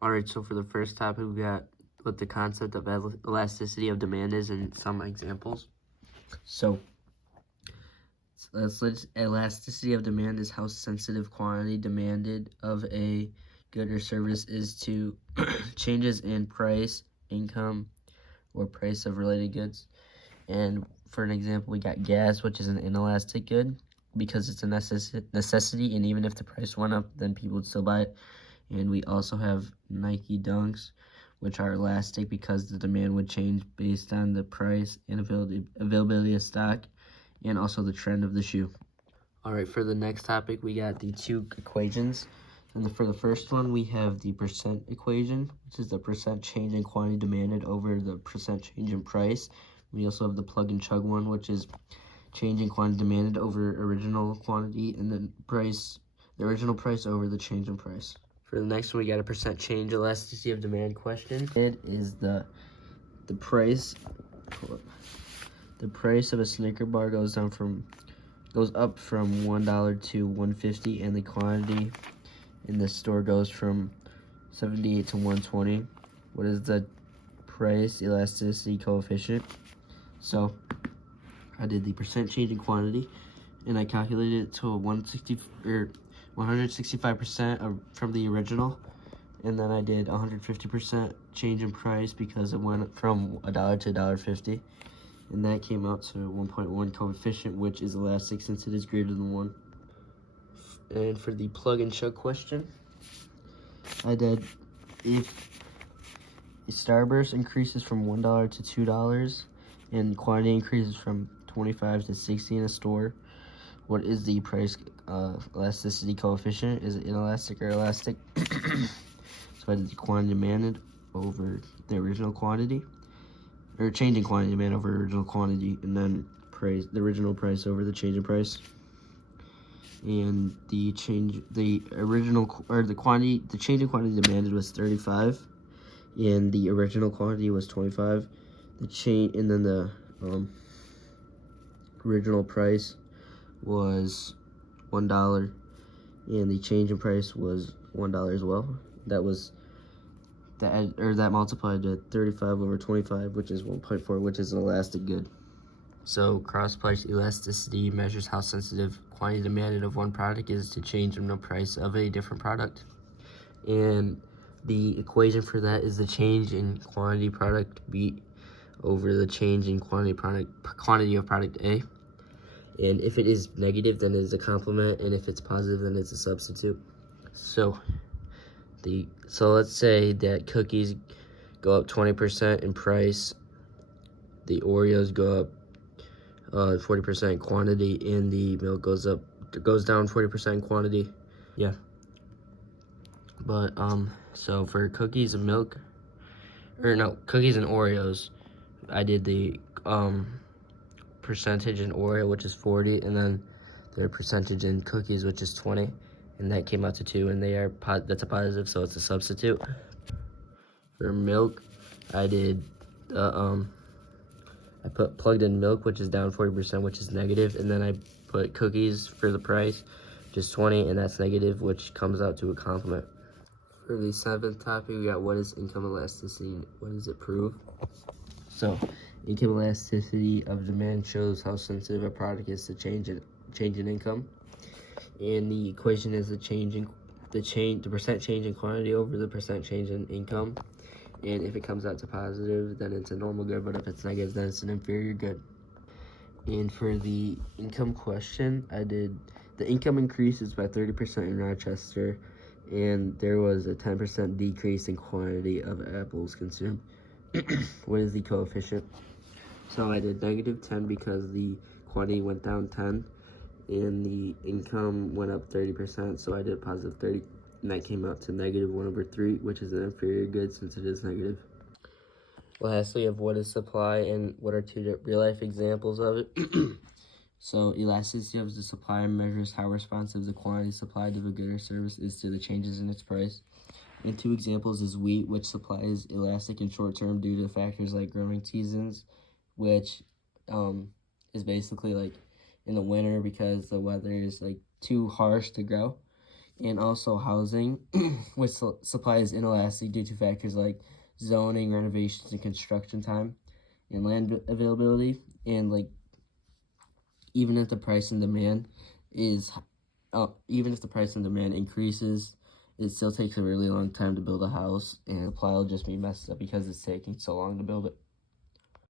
All right, so for the first topic, we got what the concept of elasticity of demand is and some examples. So, elasticity of demand is how sensitive quantity demanded of a good or service is to changes in price, income, or price of related goods. And for an example, we got gas, which is an inelastic good because it's a necessity, and even if the price went up, then people would still buy it. And we also have Nike Dunks, which are elastic because the demand would change based on the price and availability of stock and also the trend of the shoe. All right, for the next topic, we got the two equations. And for the first one, we have the percent equation, which is the percent change in quantity demanded over the percent change in price. We also have the plug and chug one, which is change in quantity demanded over original quantity, and then the original price over the change in price. For the next one, we got a percent change elasticity of demand question. It is the price. The price of a Snicker bar goes up from $1 to $1.50, and the quantity in the store goes from 78 to 120. What is the price elasticity coefficient? So I did the percent change in quantity, and I calculated it to 165% from the original, and then I did 150% change in price because it went from $1 to $1.50, and that came out to 1.1 coefficient, which is elastic since it is greater than 1. And for the plug and chug question, I did if Starburst increases from $1 to $2 and quantity increases from 25 to 60 in a store, what is the price elasticity coefficient? Is it inelastic or elastic? So I did the quantity demanded over the original quantity, or changing quantity demand over original quantity, and then the original price over the change in price. And the change in quantity demanded was 35, and the original quantity was 25. And then the original price was $1, and the change in price was $1 as well. That multiplied to 35 over 25, which is 1.4, which is an elastic good. So cross-price elasticity measures how sensitive quantity demanded of one product is to change in the price of a different product. And the equation for that is the change in quantity product B over the change in quantity of product A. And if it is negative, then it is a complement, and if it's positive, then it's a substitute. So let's say that cookies go up 20% in price, the Oreos go up 40% quantity, and the milk goes down 40% quantity. Yeah. But so for cookies and cookies and Oreos, I did the percentage in Oreo, which is 40, and then the percentage in cookies, which is 20, and that came out to 2, and that's a positive, so it's a substitute. For milk, I did I plugged in milk, which is down 40%, which is negative, and then I put cookies for the price, which is 20, and that's negative, which comes out to a complement. For the seventh topic, we got what is income elasticity? What does it prove? So, income elasticity of demand shows how sensitive a product is to change in income, and the equation is the percent change in quantity over the percent change in income. And if it comes out to positive, then it's a normal good, but if it's negative, then it's an inferior good. And for the income question, I did the income increases by 30% in Rochester, and there was a 10% decrease in quantity of apples consumed. What is the coefficient? So I did -10 because the quantity went down 10, and the income went up 30%, so I did positive 30. And that came out to -1/3, which is an inferior good since it is negative. Lastly, of what is supply and what are two real-life examples of it. So elasticity of the supply measures how responsive the quantity supplied of a good or service is to the changes in its price. And two examples is wheat, which supply is elastic in short term due to factors like growing seasons, which is basically like in the winter because the weather is like too harsh to grow. And also housing, which supply is inelastic due to factors like zoning, renovations, and construction time, and land availability. And like, even if the price and demand is, even if the price and demand increases, it still takes a really long time to build a house, and supply will just be messed up because it's taking so long to build it.